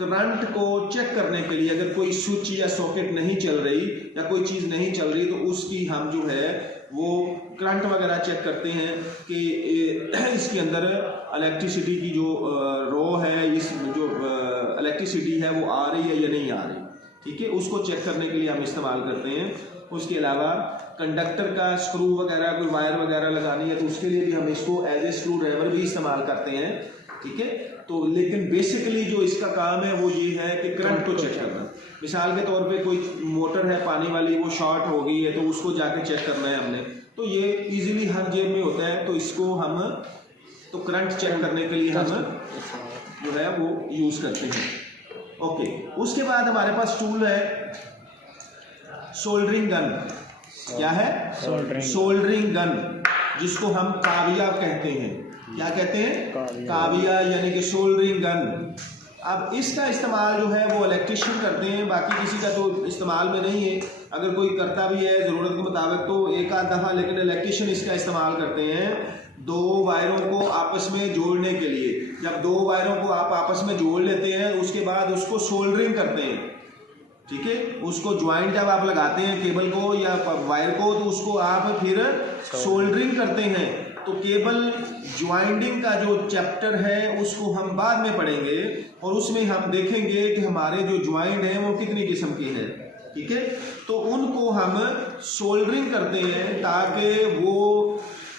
करंट को चेक करने के लिए, अगर कोई स्विच या सॉकेट नहीं चल रही या कोई चीज़ नहीं चल रही, तो उसकी हम जो है वो करंट वगैरह चेक करते हैं कि इसके अंदर इलेक्ट्रिसिटी की जो रो है, इस जो इलेक्ट्रिसिटी है वो आ रही है या नहीं आ रही, ठीक है। उसको चेक करने के लिए हम इस्तेमाल करते हैं। उसके अलावा कंडक्टर का स्क्रू वगैरह, कोई वायर वगैरह लगानी है तो उसके लिए भी हम इसको एज ए स्क्रू ड्राइवर भी इस्तेमाल करते हैं, ठीक है। तो लेकिन बेसिकली जो इसका काम है वो ये है कि करंट को चेक करना। मिसाल के तौर पे कोई मोटर है पानी वाली, वो शॉर्ट हो गई है तो उसको जाके चेक करना है हमने, तो ये इजीली हर जेब में होता है। तो इसको हम तो करंट चेक करने के लिए हम जो है वो यूज़ करते हैं, ओके। उसके बाद हमारे पास टूल है सोल्डरिंग गन। क्या है? सोल्डरिंग गन, जिसको हम काविया कहते हैं। क्या कहते हैं? काविया, यानी कि सोल्डरिंग गन। अब इसका इस्तेमाल जो है वो इलेक्ट्रिशियन करते हैं, बाकी किसी का तो इस्तेमाल में नहीं है। अगर कोई करता भी है ज़रूरत के मुताबिक तो एक आध दफ़ा, लेकिन इलेक्ट्रिशियन इसका इस्तेमाल करते हैं 2 वायरों को आपस में जोड़ने के लिए। जब 2 वायरों को आप आपस में जोड़ लेते हैं उसके बाद उसको सोल्डरिंग करते हैं, ठीक है। उसको ज्वाइंट जब आप लगाते हैं केबल को या वायर को, तो उसको आप फिर सोल्डरिंग करते हैं। तो केबल ज्वाइंटिंग का जो चैप्टर है उसको हम बाद में पढ़ेंगे, और उसमें हम देखेंगे कि हमारे जो ज्वाइंट हैं वो कितनी किस्म के हैं, ठीक है। तो उनको हम सोल्डरिंग करते हैं ताकि वो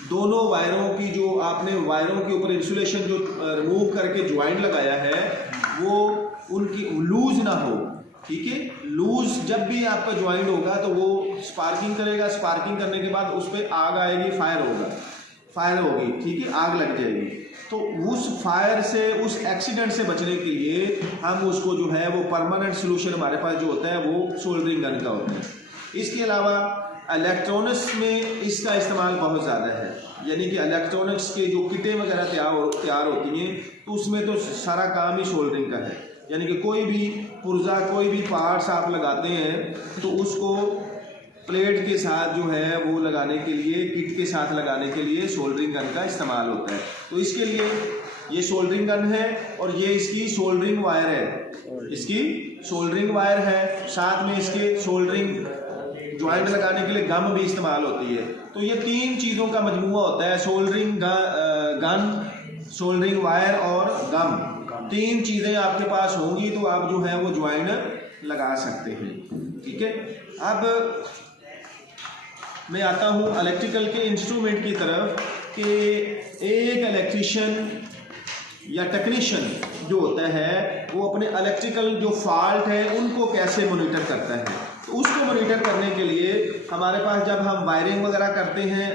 दोनों वायरों की, जो आपने वायरों के ऊपर इंसुलेशन जो रिमूव करके ज्वाइंट लगाया है, वो उनकी लूज ना हो, ठीक है। लूज जब भी आपका ज्वाइंट होगा तो वो स्पार्किंग करेगा, स्पार्किंग करने के बाद उस पर आग आएगी, फायर होगा। फायर होगी, ठीक है, आग लग जाएगी। तो उस फायर से, उस एक्सीडेंट से बचने के लिए हम उसको जो है वो परमानेंट सोल्यूशन हमारे पास जो होता है वो सोल्डरिंग गन का होता है। इसके अलावा इलेक्ट्रॉनिक्स में इसका इस्तेमाल बहुत ज़्यादा है, यानी कि इलेक्ट्रॉनिक्स के जो किटें वगैरह तैयार होती हैं तो उसमें तो सारा काम ही सोल्डरिंग का है, यानी कि कोई भी पुर्जा, कोई भी पार्ट्स आप लगाते हैं तो उसको प्लेट के साथ जो है वो लगाने के लिए, किट के साथ लगाने के लिए सोल्डरिंग गन का इस्तेमाल होता है। तो इसके लिए ये सोल्डरिंग गन है और ये इसकी सोल्डरिंग वायर है, इसकी सोल्डरिंग वायर है, साथ में इसके सोल्डरिंग ज्वाइंट लगाने के लिए गम भी इस्तेमाल होती है। तो ये 3 चीज़ों का मजमूआ होता है, सोल्डरिंग गन, सोल्डरिंग वायर और गम। 3 चीज़ें आपके पास होंगी तो आप जो है वो ज्वाइंट लगा सकते हैं, ठीक है। अब मैं आता हूँ इलेक्ट्रिकल के इंस्ट्रूमेंट की तरफ कि एक इलेक्ट्रीशियन या टेक्नीशियन जो होता है वो अपने इलेक्ट्रिकल जो फॉल्ट है उनको कैसे मॉनिटर करता है। तो उसको मॉनिटर करने के लिए हमारे पास, जब हम वायरिंग वगैरह करते हैं,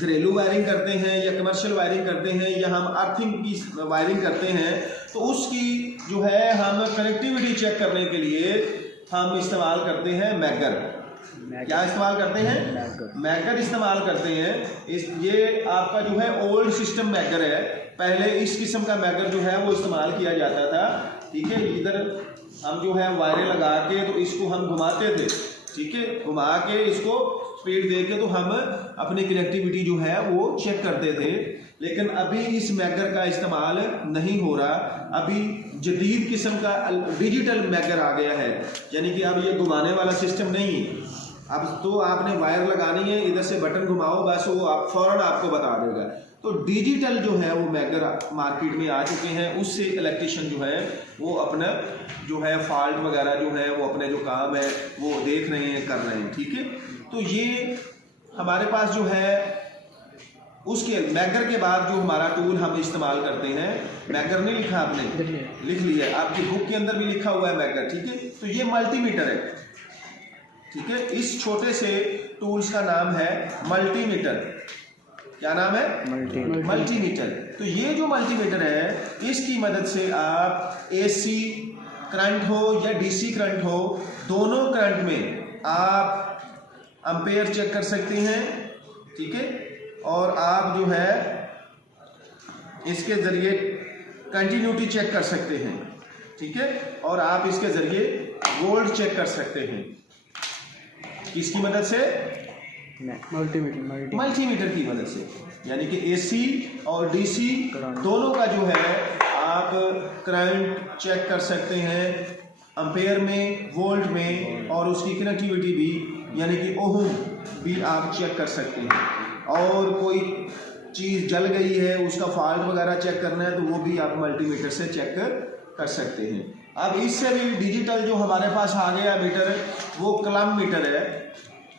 घरेलू वायरिंग करते हैं या कमर्शियल वायरिंग करते हैं या हम अर्थिंग की वायरिंग करते हैं, तो उसकी जो है हम कनेक्टिविटी चेक करने के लिए हम इस्तेमाल करते हैं मैगर। क्या इस्तेमाल करते हैं? मैगर इस्तेमाल करते हैं। ये आपका जो है ओल्ड सिस्टम मैगर है, पहले इस किस्म का मैगर जो है वो इस्तेमाल किया जाता था, ठीक है। इधर हम जो है वायरें लगा के तो इसको हम घुमाते थे, ठीक है, घुमा के इसको स्पीड दे के तो हम अपनी कनेक्टिविटी जो है वो चेक करते थे। लेकिन अभी इस मैगर का इस्तेमाल नहीं हो रहा, अभी जदीद किस्म का डिजिटल मैगर आ गया है, यानी कि अब ये घुमाने वाला सिस्टम नहीं है। अब तो आपने वायर लगानी है, इधर से बटन घुमाओ बस वो आप फौरन आपको बता देगा। तो डिजिटल जो है वो मैगर मार्केट में आ चुके हैं, उससे इलेक्ट्रिशियन जो है वो अपना जो है फॉल्ट वगैरह जो है वो अपने जो काम है वो देख रहे हैं, कर रहे हैं, ठीक है। तो ये हमारे पास जो है उसके मैगर के बाद जो हमारा टूल हम इस्तेमाल करते हैं, मैगर नहीं लिखा आपने, लिख लिया, आपकी बुक के अंदर भी लिखा हुआ है मैगर, ठीक है। तो ये मल्टीमीटर है, ठीक है। इस छोटे से टूल्स का नाम है मल्टीमीटर। क्या नाम है? मल्टीमीटर। तो ये जो मल्टीमीटर है इसकी मदद से आप एसी करंट हो या डीसी करंट हो, दोनों करंट में आप एम्पेयर चेक कर सकते हैं, ठीक है। और आप जो है इसके ज़रिए कंटिन्यूटी चेक कर सकते हैं, ठीक है। और आप इसके ज़रिए वोल्ट चेक कर सकते हैं, किसकी मदद से? मल्टीमीटर की मदद से, यानी कि एसी और डीसी दोनों का जो है आप करंट चेक कर सकते हैं एम्पेयर में, वोल्ट में, और उसकी कनेक्टिविटी भी यानी कि ओहम भी आप चेक कर सकते हैं। और कोई चीज़ जल गई है, उसका फॉल्ट वगैरह चेक करना है तो वो भी आप मल्टीमीटर से चेक कर सकते हैं। अब इससे भी डिजिटल जो हमारे पास आ गया मीटर, वो क्लम मीटर है।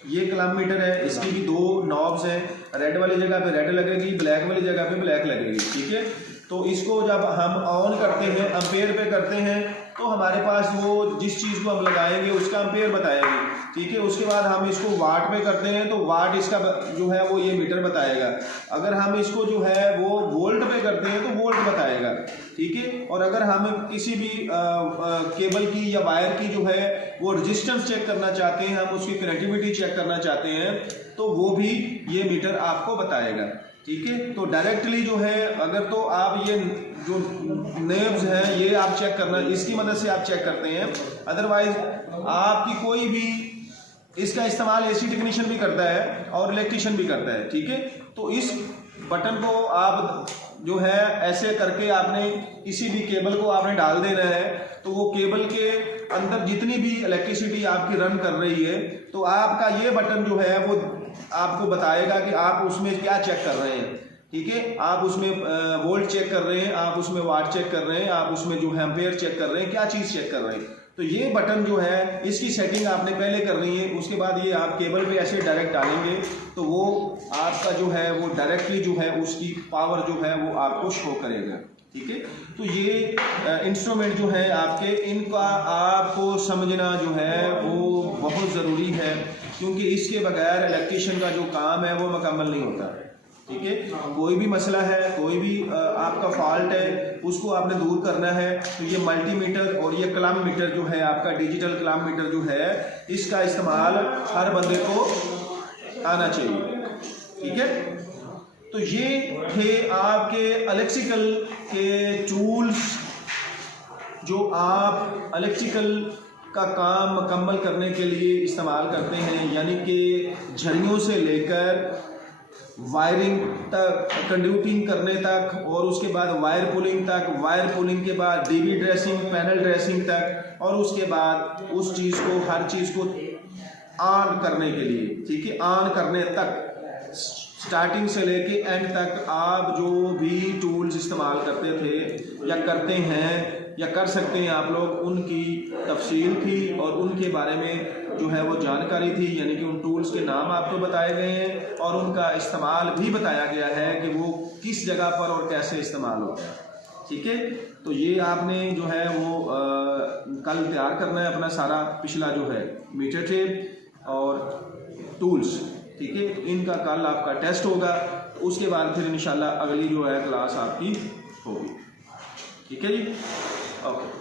ये क्लम मीटर है, इसकी भी 2 नॉब्स हैं, रेड वाली जगह पे रेड लगेगी, ब्लैक वाली जगह पे ब्लैक लगेगी, ठीक है। तो इसको जब हम ऑन करते हैं, एम्पेयर पे करते हैं, तो हमारे पास वो जिस चीज़ को हम लगाएंगे उसका एम्पेयर बताएगी, ठीक है। उसके बाद हम इसको वाट पे करते हैं तो वाट इसका जो है वो ये मीटर बताएगा। अगर हम इसको जो है वो वोल्ट पे करते हैं तो वोल्ट बताएगा, ठीक है। और अगर हम किसी भी केबल की या वायर की जो है वो रेजिस्टेंस चेक करना चाहते हैं, हम उसकी कनेक्टिविटी चेक करना चाहते हैं, तो वो भी ये मीटर आपको बताएगा, ठीक है। तो डायरेक्टली जो है अगर तो आप ये जो नेब्स हैं ये आप चेक करना, इसकी मदद से आप चेक करते हैं। अदरवाइज आपकी कोई भी इसका इस्तेमाल एसी टेक्नीशियन भी करता है और इलेक्ट्रीशियन भी करता है, ठीक है। तो इस बटन को आप जो है ऐसे करके आपने किसी भी केबल को आपने डाल देना है, तो वो केबल के अंदर जितनी भी इलेक्ट्रिसिटी आपकी रन कर रही है तो आपका ये बटन जो है वो आपको बताएगा कि आप उसमें क्या चेक कर रहे हैं, ठीक है। आप उसमें वोल्ट चेक कर रहे हैं, आप उसमें वाट चेक कर रहे हैं, आप उसमें जो है एम्पेयर चेक कर रहे हैं, क्या चीज़ चेक कर रहे हैं। तो ये बटन जो है इसकी सेटिंग आपने पहले करनी है, उसके बाद ये आप केबल पे ऐसे डायरेक्ट डालेंगे तो वो आपका जो है वो डायरेक्टली जो है उसकी पावर जो है वो आपको शो करेगा, ठीक है। तो ये इंस्ट्रूमेंट जो है आपके, इनका आपको समझना जो है वो बहुत ज़रूरी है, क्योंकि इसके बगैर इलेक्ट्रीशियन का जो काम है वो मुकम्मल नहीं होता, ठीक है। कोई भी मसला है, कोई भी आपका फॉल्ट है, उसको आपने दूर करना है तो ये मल्टीमीटर और ये क्लम मीटर जो है आपका डिजिटल क्लम मीटर जो है, इसका इस्तेमाल हर बंदे को आना चाहिए, ठीक है। तो ये थे आपके इलेक्ट्रिकल के टूल्स जो आप इलेक्ट्रिकल का काम मुकम्मल करने के लिए इस्तेमाल करते हैं, यानी कि झड़ियों से लेकर वायरिंग तक, कंड्यूटिंग करने तक, और उसके बाद वायर पुलिंग तक, वायर पुलिंग के बाद डीबी ड्रेसिंग, पैनल ड्रेसिंग तक, और उसके बाद उस चीज़ को, हर चीज़ को ऑन करने के लिए, ठीक है, ऑन करने तक, स्टार्टिंग से लेके एंड तक आप जो भी टूल्स इस्तेमाल करते थे या करते हैं या कर सकते हैं आप लोग, उनकी तफसील थी और उनके बारे में जो है वो जानकारी थी, यानी कि उन टूल्स के नाम आपको बताए गए हैं और उनका इस्तेमाल भी बताया गया है कि वो किस जगह पर और कैसे इस्तेमाल होता है, ठीक है। तो ये आपने जो है वो कल तैयार करना है अपना सारा पिछला जो है मीटर टेप और टूल्स, ठीक है। तो इनका कल आपका टेस्ट होगा, उसके बाद फिर इंशाल्लाह अगली जो है क्लास आपकी होगी, ठीक है जी, ओके।